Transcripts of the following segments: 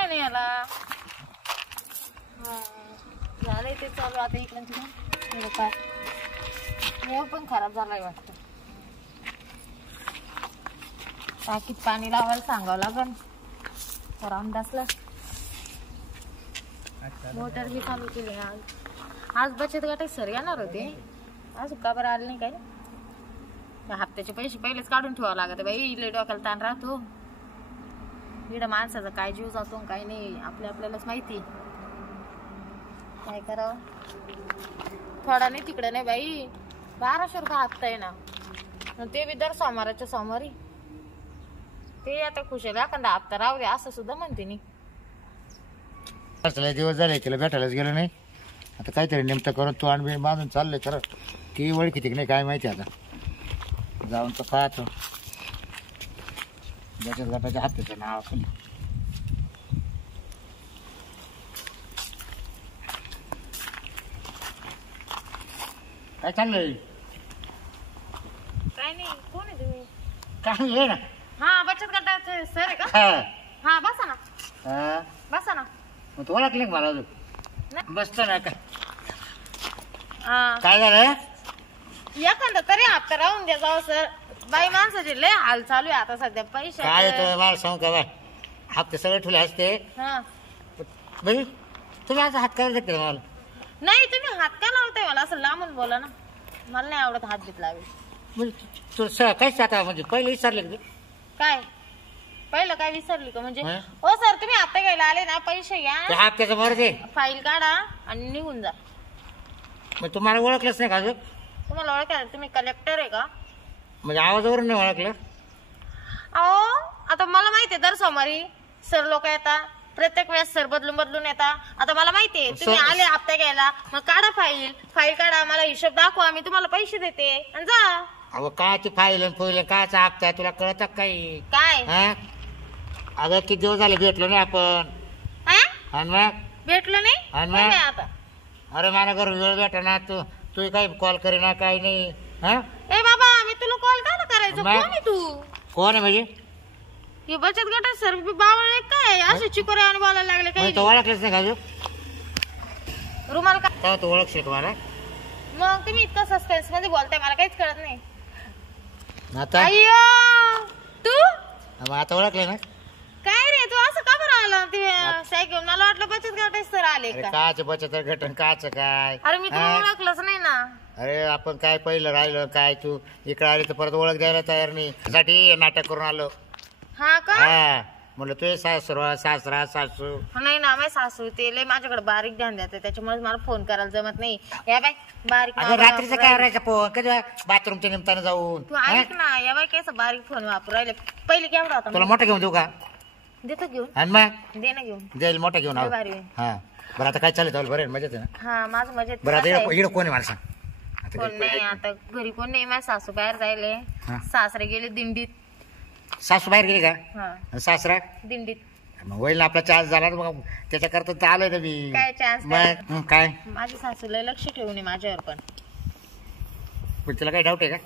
काय नाही याला. झालंय ते चालू आता इकडून तिकडून. काय हे पण खराब झालाय वाटतं. टाकीत पाणी लावायला सांगावं लागल. तर अंदाजला मोटर ही चालू केली. आज बचत गटात सर येणार होते. आज का बरं आले नाही काय. हप्त्याचे पैसे पहिलेच काढून ठेवावं लागत बाई. लय डोक्याला ताण राहतो. इकडं माणसाचा काय जीव जातो काय नाही आपल्यालाच माहिती. काय करावं. थोडा नाही तिकडे नाही बाई. 1200 रुपये हप्ता आहे ना. ते बी दर सोमवाराच्या सोमवारी. ते आता खुश आहे एखादा हप्ता राहू दे असं सुद्धा म्हणते नी. दिवस झाले तिला भेटायलाच गेलो नाही. आता काहीतरी नेमकं करून तू आणि बांधून चाललंय खरं. ती ओळखी तिकडे काय माहिती. आता जाऊन तर पाहतो बचत गटाच्या हप्त्याचं नाव आपण. काय चाललंय. काय नाही. कोण आहे तुम्ही. काय ये ना. हा बचत गटाचे सर आहे का. हा बसा ना. बसा ना. मग तू ओळखले मला अजून. बसतो ना. काय झालं. एखादा तरी हप्ता राहून द्या जाऊ सर. बाई माणसाचे लय हाल चालू आहे आता सध्या. पैसे काय येतं मला सांग का बाय. हप्ते सगळे ठेवले असते. बाई तुम्ही आज हात करायला शकते मला. नाही तुम्ही हात का लावताय मला असं लांबून बोला ना. मला नाही आवडत हात बीत लावे. म्हणजे तू काहीच आता म्हणजे पहिले विचारले का. काय पहिलं काय विसरली का म्हणजे. हो सर तुम्ही हप्ता घ्यायला आले ना. पैसे घ्या. हप्त्याचं मर दे. फाईल काढा आणि निघून जा. मग तुम्हाला ओळखलंच नाही का अजून. तुम्हाला ओळखायला तुम्ही कलेक्टर आहे का. म्हणजे आवाजावरून नाही ओळखलं. अहो आता मला माहितीये दर सोमवारी सर लोक येतात. प्रत्येक वेळेस सर बदलून येतात. आता मला माहितीये तुम्ही आले हप्ता घ्यायला. मग काढा फाईल काढा. मला हिशोब दाखवा. मी तुम्हाला पैसे देते आणि जा. अगं कायची फाईल फुईल कायचा हप्ता तुला कळत काही काय. अगं किती दिवस झाले भेटलो नाही आपण. आणि मग भेटलो नाही आता. अरे मला घरून वेळ भेटा ना. तू काही कॉल करे ना काही नाही. ए बाबा मी तुला कॉल का करायचं. कोण आहे तू. कोण आहे म्हणजे. हे बचत गटात सर बावळले काय असे चिकोरे आणि बोलायला लागले काही. तो ओळखलंच नाही का अजून. रुमाल का तू ओळखशील तुम्हाला. मग तुम्ही इतकं सस्पेन्स मध्ये बोलताय मला काहीच कळत नाही. आता अय्यो तू आता ओळखलं ना. काय रे तू असं का बरं आला. ते सायकल मला वाटलं बचत गटात सर आले का. काच बचत गट काच काय. अरे मी तुला ओळखलंच नाही ना. अरे आपण काय पहिलं राहिलं काय. तू इकडे आली तर परत ओळख द्यायला तयार नाही. साठी नाटक करून आलो. हा का. म्हणलं तू सासरा सासू. नाही ना माझी सासू ते लय माझ्याकडे बारीक ध्यान देते. त्याच्यामुळे मला फोन करायला जमत नाही. या बाय बारीक रात्रीचं काय करायचं फोन कधी बाथरूमच्या निमित्तानं जाऊन. तू ऐक ना. या बाय कसं बारीक फोन वापरू राहिले. पहिले केवढा होता. तुला मोठा घेऊन देऊ का. देतो घेऊन. आणि मग दे ना घेऊन. जाईल मोठा घेऊन. हा बरं आता काय चालत बरं मजेत आहे ना. हा माझं मजेत. बरं आता इकडे कोण आहे मला सांग. कोण नाही आता घरी कोण नाही. माझ्या सासू बाहेर जायले. सासरे गेले दिंडीत. सासू बाहेर गेली का. सासरा दिंडीत. मग होईल आपला चान्स झाला मग त्याच्याकरता तर आलोय ना मी. काय चान्स मग काय. माझी सासूला लक्ष ठेवून आहे माझ्यावर. पण तुला काही डाऊट आहे का.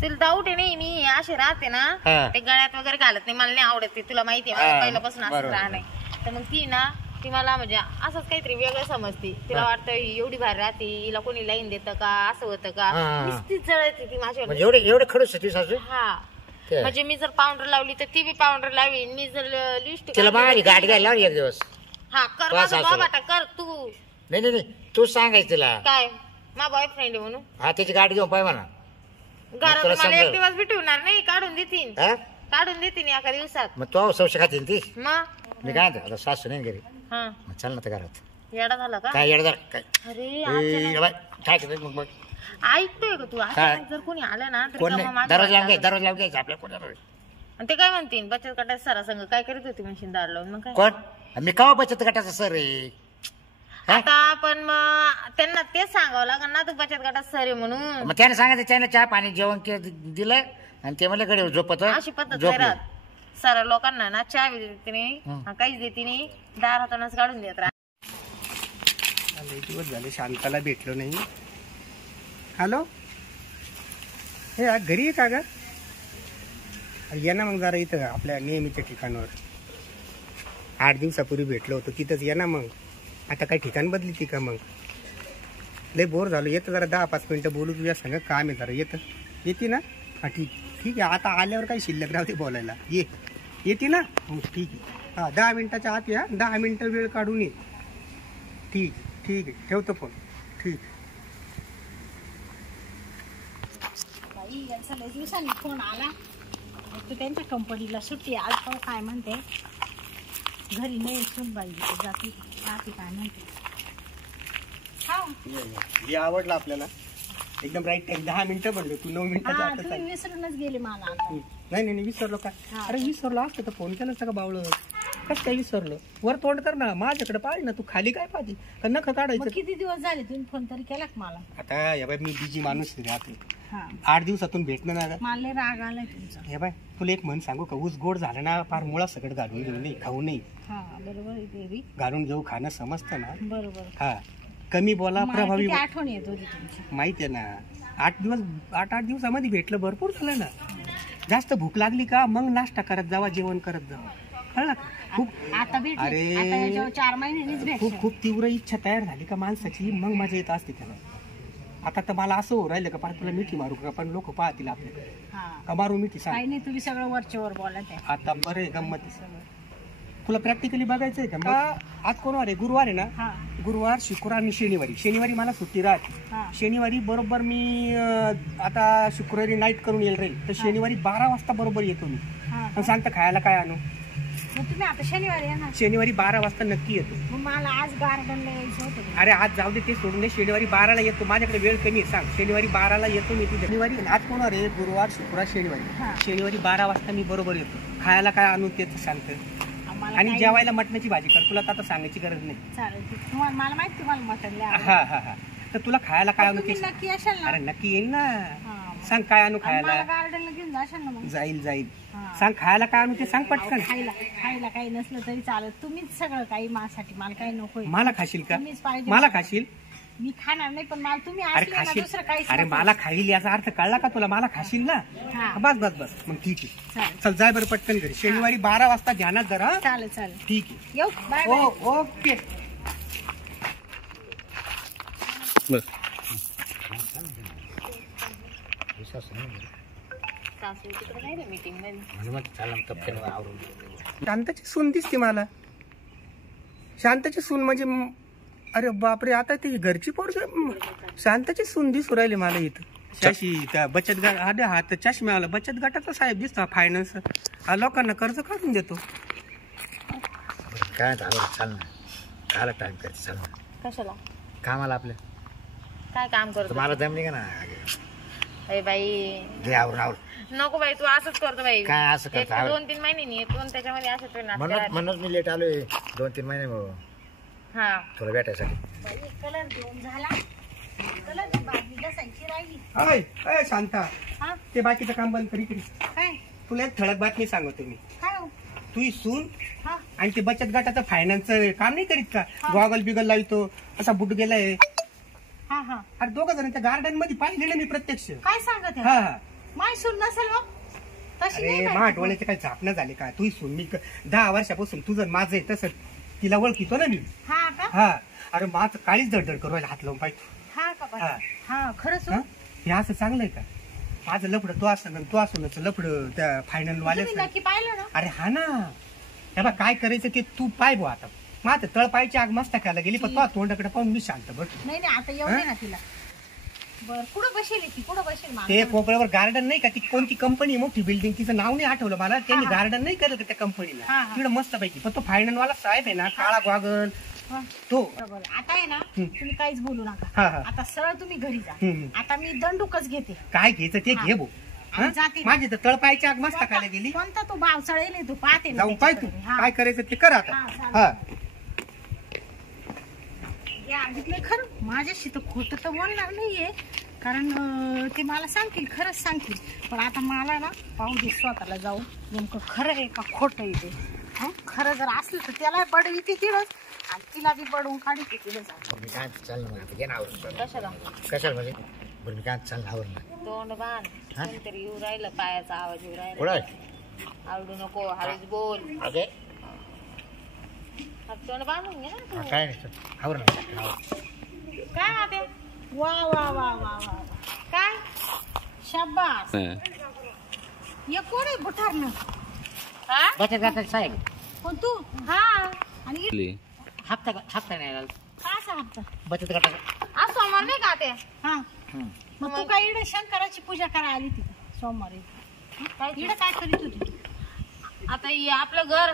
तिला डाऊट आहे नाही. मी असे राहते ना ते गळ्यात वगैरे घालत नाही. मला नाही आवडत ते. तुला माहिती आहे पहिल्यापासून असं राहणार. तर मग ती मला म्हणजे असंच काहीतरी वेगळं समजते. तिला वाटतं एवढी भारी राहते. हिला कोणी लाईन देतं का असं होतं का. नुसतीच जळते ती माझ्यावर. एवढे खडूस ती सासू. हा म्हणजे मी जर पावडर लावली तर ती बी पावडर लावी. मी जर लिपस्टिक तिला माझी गाडी घ्यायला एक दिवस. हा कर बाबा कर तू. नाही तू सांगायचं तिला. काय माझा बॉयफ्रेंड आहे म्हणून. हा त्याची गाडी घेऊन पाय म्हणा. घरात मला एक दिवस बी ठेवणार नाही. काढून देतील एका दिवसात. मग तो सौश खातील ती. मग मी काय म्हणतो आता सासू नाही घरी. मग चल ना तर घरात. येडा झाला का. काय येडा झाला काय. अरे काय करत मग ऐकतोय का तू. जर कोणी आलं ना दररोज लावून घ्यायचं आपल्या कोणाला. आणि ते काय म्हणतील बचत गटाच्या सरासंग काय करीत होती म्हणशील दार लावून. मग काय कोण मी का बचत गटाचा सर आहे. आता पण मग त्यांना तेच सांगावं लागेल ना तू बचत गटात सर आहे म्हणून. मग त्याने सांगायचं त्याने चहा पाणी जेवण दिलं आणि ते मला कडे झोपत. अशी पद्धत नाही राहत. साऱ्या लोकांना ना चहा बी देते नाही काहीच देते नाही. दारातूनच काढून देत राहत. दिवस झाले शांताला भेटलो नाही. हॅलो हे घरी आहे का ग. ये ना मग जरा इथं आपल्या नेहमीच्या ठिकाणावर. 8 दिवसापूर्वी भेटलो होतो तिथंच ये ना. मग आता काही ठिकाण बदली ती का? मग लय बोर झालो. येतं जरा 10-5 मिनिटं बोलू तुझ्या संग. काम आहे जरा. येते ना? हा ठीक आहे. आता आल्यावर काही शिल्लक राहते बोलायला. येते ना? हो ठीक आहे. हा 10 मिनिटाच्या आत या. 10 मिनिटं वेळ काढून ये. ठीक आहे. ठेवतो फोन. ठीक. बाई यांचा लय दिवसांनी फोन आला. तर त्यांच्या कंपनीला सुट्टी आज पण काय म्हणते घरी नाही सून बाई जाती राहते काय म्हणते. हे आवडलं आपल्याला एकदम राईट टाइम. 10 मिनिटं बनलो तू 9 मिनिटाच्या आत. तुम्ही विसरूनच गेले मला आता. नाही विसरलो का? अरे विसरलो असतं तर फोन केला असता का बावळ? कसं काय विसरलो? वर तोंड कर ना. माझ्याकडे पाहिजे ना. तू खाली काय पाहिजे का? नख काढायचं. किती दिवस झाले तुम्ही फोन तरी केला का मला? आता या बाय मी बिजी माणूस राहते. 8 दिवसातून भेटणं ना. मला राग आलाय तुमचा. हे बाय तुला एक म्हण सांगू का? ऊस गोड झालं ना फार मुळा सगळं घालून घेऊ नाही. खाऊ नाही. बरोबर घालून घेऊ खाणं समजतं ना. बरोबर. हा कमी बोला प्रभावी. आठवण येत होती तुमची माहिती आहे ना. 8 दिवसामध्ये भेटलं भरपूर झालं ना. जास्त भूक लागली का मग नाश्ता करत जावा. जेवण करत जावा. कळलं? खूप आता भेटले 4 महिन्यांनीच भेटले. खूप तीव्र इच्छा तयार झाली का माणसाची मग मजा येत असते त्याला. आता तर मला असं हो राहिलं का पार तुला मिठी मारू का? पण लोक पाहतील आपल्याकडे का मारू मिठी? सांग. काही नाही तुम्ही सगळं वरच्यावर बोलत आहे. आता बरं आहे गंमत. तुला प्रॅक्टिकली बघायचंय का? आज कोणवार आहे? गुरुवार आहे ना. गुरुवार शुक्रवार आणि शनिवारी मला सुट्टी राहते. शनिवारी बरोबर मी आता शुक्रवारी नाईट करून येईल राहील तर शनिवारी 12 वाजता बरोबर येतो मी. सांगता खायला काय आणू? तुम्ही आता शनिवारी येणार? शनिवारी 12 वाजता नक्की येतो. मग मला आज गार्डनला यायचं होतं. अरे आज जाऊ दे ते सोडून दे. शनिवारी 12ला येतो. माझ्याकडे वेळ कमी आहे. सांग शनिवारी 12ला येतो मी तुझ्या. शनिवारी आज कोणावर आहे? गुरुवार शुक्रवार शनिवारी 12 वाजता मी बरोबर येतो. खायला काय आणू तेच सांगतो. आणि जेवायला मटणाची भाजी कर. तुला आता सांगायची गरज नाही. चालेल. मला माहिती तुम्हाला मटण. हा तर तुला खायला काय आणू? नक्की असेल ना? अरे नक्की येईल ना. सांग काय आणू खायला? गार्डनला घेऊन जाशाल ना? मग जाईल. सांग खायला काय आणू ते सांग पटकन. खायला काही नसलं तरी चालत. तुम्हीच सगळं काही माझ्यासाठी. मला काही नको. मला खाशील का? तुम्हीच पाहिजे. मला खाशील? मी खाणार नाही पण मला तुम्ही अरे खाशील. अरे मला खाईल याचा अर्थ कळला का तुला? मला खाशील ना. बस मग ठीक आहे. चल जाय बरं पटकन घरी. शनिवारी 12 वाजता ध्यानात जरा. चालेल. ठीक आहे. येऊ. बाय. ओके. बस शांताची सून दिसते मला. शांताची सून म्हणजे अरे बापरे. आता ती घरची पोरगी शांताची सून दिसू राहिली मला इथं. शाशी त्या बचत गट. अरे हा तर चष्म्यावाला बचत गटाचा साहेब दिसतो. फायनान्स लोकांना कर्ज काढून देतो. काय चाल ना. काला टाइम करते. चाल ना. कशाला? कामाला आपलं. काय काम करतो? मला जमली का ना. अरे बाई घे आवरून. नको बाई. तू असंच करतो बाई. काय असं करतो? 2-3 महिने येतो आणि त्याच्यामध्ये असं म्हणूनच मी लेट आलोय 2-3 महिने. हा तुला भेटायसाठी. कलर घेऊन झाला. कलर बाजू बसायची राहिली. शांता ते बाकीचं काम बंद करी. काय? तुला एक ठळक बातमी सांगतो मी. काय? तू सून आणि ते बचत गटाचं फायनान्स काम नाही करीत का? गॉगल बिगल लावतो असा बुट गेलाय. अरे 2 जण त्या गार्डन मध्ये पाहिले ना मी प्रत्यक्ष. काय सांगत? हा माय सून नसेल मग तशी. अरे मा डोळ्याचे काय झापणं झाले का? तू सून मी 10 वर्षापासून तुझं माझं आहे तसं तिला ओळखीतो ना मी. हा अरे माझं काळीच धडधड करू हात लावून पाहिजे. खरंच हे असं चांगलंय का? माझं लफडं तो असं तू असून लफडं त्या फायनल वाल्याचं. नक्की पाहिलं ना? अरे हा ना. हे बा काय करायचं ते तू पाय भाऊ. आता माझं तळपायची आग मस्त खायला गेली पण तो तोंडाकडे पाहून मी शांत बस. नाही आता येऊ दे ना तिला. बरं कुठं बसेल ती? कुठं बसेल? ते कोपऱ्यावर गार्डन नाही का? ती कोणती कंपनी मोठी बिल्डिंग तिचं नाव नाही आठवलं मला. त्यांनी गार्डन नाही केलं त्या कंपनीला. तिकडे मस्त पैकी. पण तो फायनल वाला साहेब आहे ना काळा गॉगल तो. आता आहे ना तुम्ही काहीच बोलू नका. आता सरळ तुम्ही घरी जा. आता मी दंडूकच घेते. काय घ्यायचं ते घे भाऊ. माझी तर तळपायची आग मस्त खायला गेली. कोणता तो भाव चढेल तू पाहते जाऊन पाय तू काय करायचं ते कर आता. हा खरं माझ्याशी तर खोटं तर बोलणार नाहीये कारण ते मला सांगतील. खरंच सांगतील. पण आता मला ना पाहू दे स्वतःला जाऊ नेमकं खरं आहे का खोटं आहे ते. खरं जर असलं तर त्याला बडवी ती तिळच आणि तिला बी बडवून काढी ती तिळच. चाल ना मग घे ना आवरून. कशाला म्हणजे बरं मी काय चाल आवरून. तोंड बांध. कोणतरी येऊ राहिलं. पायाचा आवाज येऊ राहिला. आवडू नको. हळूच बोल. तोंड बांधून घे ना तू. काय नाही आवर ना काय आते वा वा वा वा वा काय शाबास ये कोण आहे बुठारनं हा बचत गटाचे साहेब पण तू हा आणि हप्ता नाही आला. काय सांगता बचत गटाचा आज सोमवार नाही का ते हा मग तू काय इकडे शंकराची पूजा करायला आली तिथं सोमवारी इकडे काय करीत होती आता हे आपलं घर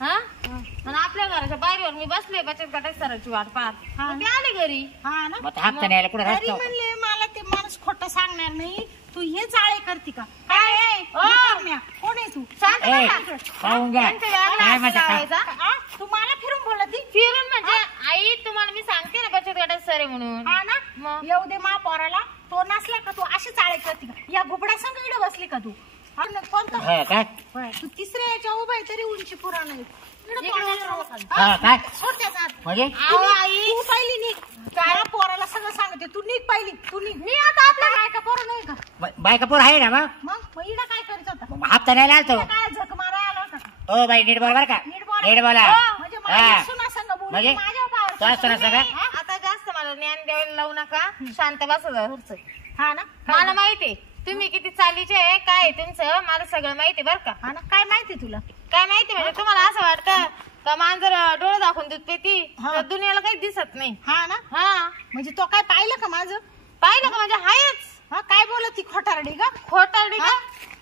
हा आणि आपल्या घराच्या बाहेर मी बसले बचत गटाच्या सरांची वाट पाहत हा. मग ते आले घरी हा ना मग हप्ता नाही आला कुठे तरी रस्ता म्हणले मला ते माणूस खोटं सांगणार नाही तू हे जाळे करते का काय आहे? ओ! बुठारण्या, कोण आहे तू शांत ए, बसा. पाहून घ्या त्यांच्या वेळेला काय हात म्हणते काय लावायचा. आ? तू मला फिरून बोलती फिरून म्हणजे आई तुम्हाला मी सांगते ना बचत गटाचे सर आहे म्हणून हा ना मग? येऊ दे मा पोराला तो नसला का तू अशी चाळे करते का या गुबडा संग इकडे बसली का तू हा ना, कोणतं हा काय होय, तू तिसऱ्या याच्या उभा आहे तरी उंची पुरा नाही इकडे इकडे तोंडाला राहा. खाली. हा काय सोड त्याचा हात. म्हणजे अहो, आई तू पाहिली निघ काय पोराला सगळं सांगते तू निघ पाहिली तू निघ मी आता आपल्या काय का पोरं नाही का बायका पोर आहे ना मग मग इकडे काय करत होता मग हप्ता नाही आला तो इकडं काय झक मारा आला होता का ओ बाई नीट बोल बरं का नीट बोला. नीट बोला म्हणजे हा. माझ्या सुना संग बोलू म्हणजे? माझ्या पायावर तो असतो ना पडू सगळं? नये. हा? आता जास्त मला ज्ञान द्यायला लावू नका शांत बसा पुढचं हा ना मला माहितीये तुम्ही किती चालीचे आहे काय आहे तुमचं मला सगळं माहिती बरं का हा ना काय माहिती तुला काय माहिती म्हणजे तुम्हाला असं वाटतं का मांजर डोळे दाखवून दूध पेती हा. तर दुनियाला काही दिसत नाही हा ना हा म्हणजे तो काय पाहिलं का माझं पाहिलं का म्हणजे हायच हा काय बोलत ती खोटारडी का खोटारडी का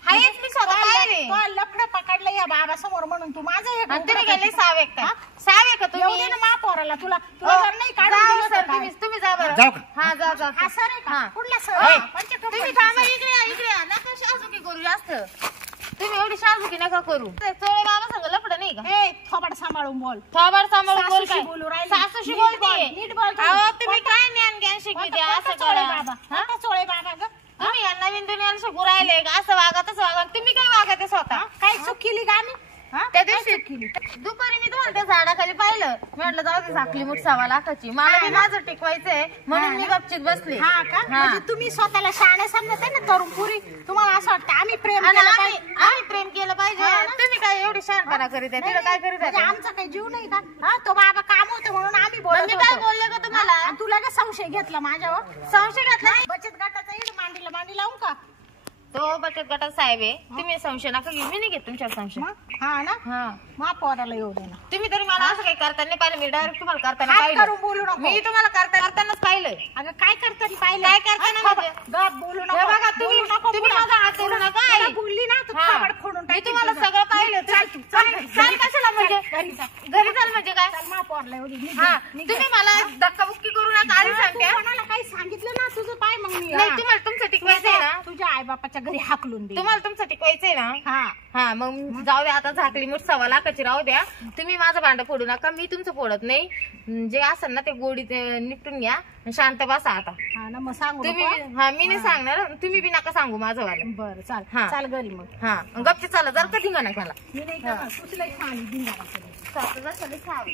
हायच मी स्वतः पाहिले तो लफडं पकडलं या बाबा समोर म्हणून तू माझं एक आणि तुम्ही गेले उघडं सावे का हा? सावे का येऊ तुम्ही दे ना मा पोराला तुला तुला ओ, जर नाही काढून जा दिलं सर तर काय? तुम्ही जा बरं जाऊ का? हा जा जा हा सर आहे का हा. कुठला सर ओ, पंचकर्म तुम्ही पंच थांबा सर. इकडे या नका शासुकी करू जास्त तुम्ही एवढी शासुकी नका करू चोळे बाबा सांग लपड नाही का ए थोबाड सांभाळून बोल थोबाड सांभाळून बोल सासूशी काय बोलू राहिली. सासूशी नीट बोलते बोल, नीट बोल तुम्ही. अहो तुम्ही काय ज्ञान ज्ञान शिकविते असं कोणता चोळे करा बाबा हा? कोणता चोळे बाबा ग तुम्ही या नवीन दुनियाला शिकू राहिले का? असं वागा तसं वागा तुम्ही काय वागा ते स्वतः हा? काय चूक केली का आम्ही हा? त्या काय दिवशी चूक केली दुपारी मी तुम्हाला त्या झाडाखाली पाहिलं म्हटलं जाऊ दे झाकली मुठ 1.25 लाखाची मला बी माझं टिकवायचंय म्हणून मी गपचित बसले हा का हा. म्हणजे तुम्ही स्वतःला शाणे समजते ना तरुण पुरी तुम्हाला असं वाटतं आम्ही प्रेम आणि केलं आम्ही पाहिजे आम्ही प्रेम केलं पाहिजे हा ना? तुम्ही काय एवढी शहाणपणा करीत आहे तिला काय करीत म्हणजे आहे आमचा काही जीव नाही का हा तो बाबा काम होतं म्हणून आम्ही मग बोलत मी काय होतो. बोलले का तुम्हाला आणि तुला काय संशय घेतला माझ्यावर संशय घातला बचत गटाचा इड मांडी लावून का तो बचत गटात साहेब आहे तुम्ही संशय नका घेऊ मी नाही घेत तुमच्यावर संशय मग हा ना हा मा पोराला येऊ दे ना तुम्ही तरी मला असं काही करताना नाही पाहिलं मी डायरेक्ट तुम्हाला करताना हात करून पाहिलं बोलू नको मी तुम्हाला करतानाच पाहिलं अगं काय करताना पाहिलं काय करताना हा, म्हणजे? गप बोलू नको हे बघा तुम्ही बोलू नको तुम्ही पुढं. माझा हात धरू नका पुढं आई. बोलली ना तू हा. थोबाड फोडून मी टाकीन तुम्हाला तुझं. सगळं पाहिलं चाल तू चाल घरी. चाल कशाला म्हणजे घरी चाल. घरी चाल म्हणजे काय चाल मा पोरला एवढी निघ हा घरी. निघ तुम्ही घरी. मला धक्काबुक्की करू नका आधी हा, तू सांगते हा. कोणाला काही सांगितलं ना तुझं पाय मग मी नाही हा. तुम्हाला तुमचं टिकवायचंय ना तुझ्या आई बापाच्या घरी हाकलून दे तुम्हाला तुमचं टिकवायचंय ना हा हा मग जाऊ द्या आता झाकली मुठ 1.25 लाखाची राहू द्या तुम्ही माझं भांड फोडू नका मी तुमचं फोडत नाही जे असेल ना ते गोडी निपटून घ्या शांत बसा आता हा ना मग सांगू तुम्ही नको. हा मी नाही सांगणार तुम्ही बी नका सांगू माझं वाला बरं चाल हा. चाल घरी मग हा गपची चाला जर का धिंगा नाही मला मी नाही करणार. तूच लई छान आहे, धिंगाणा केला. सासू जर खावी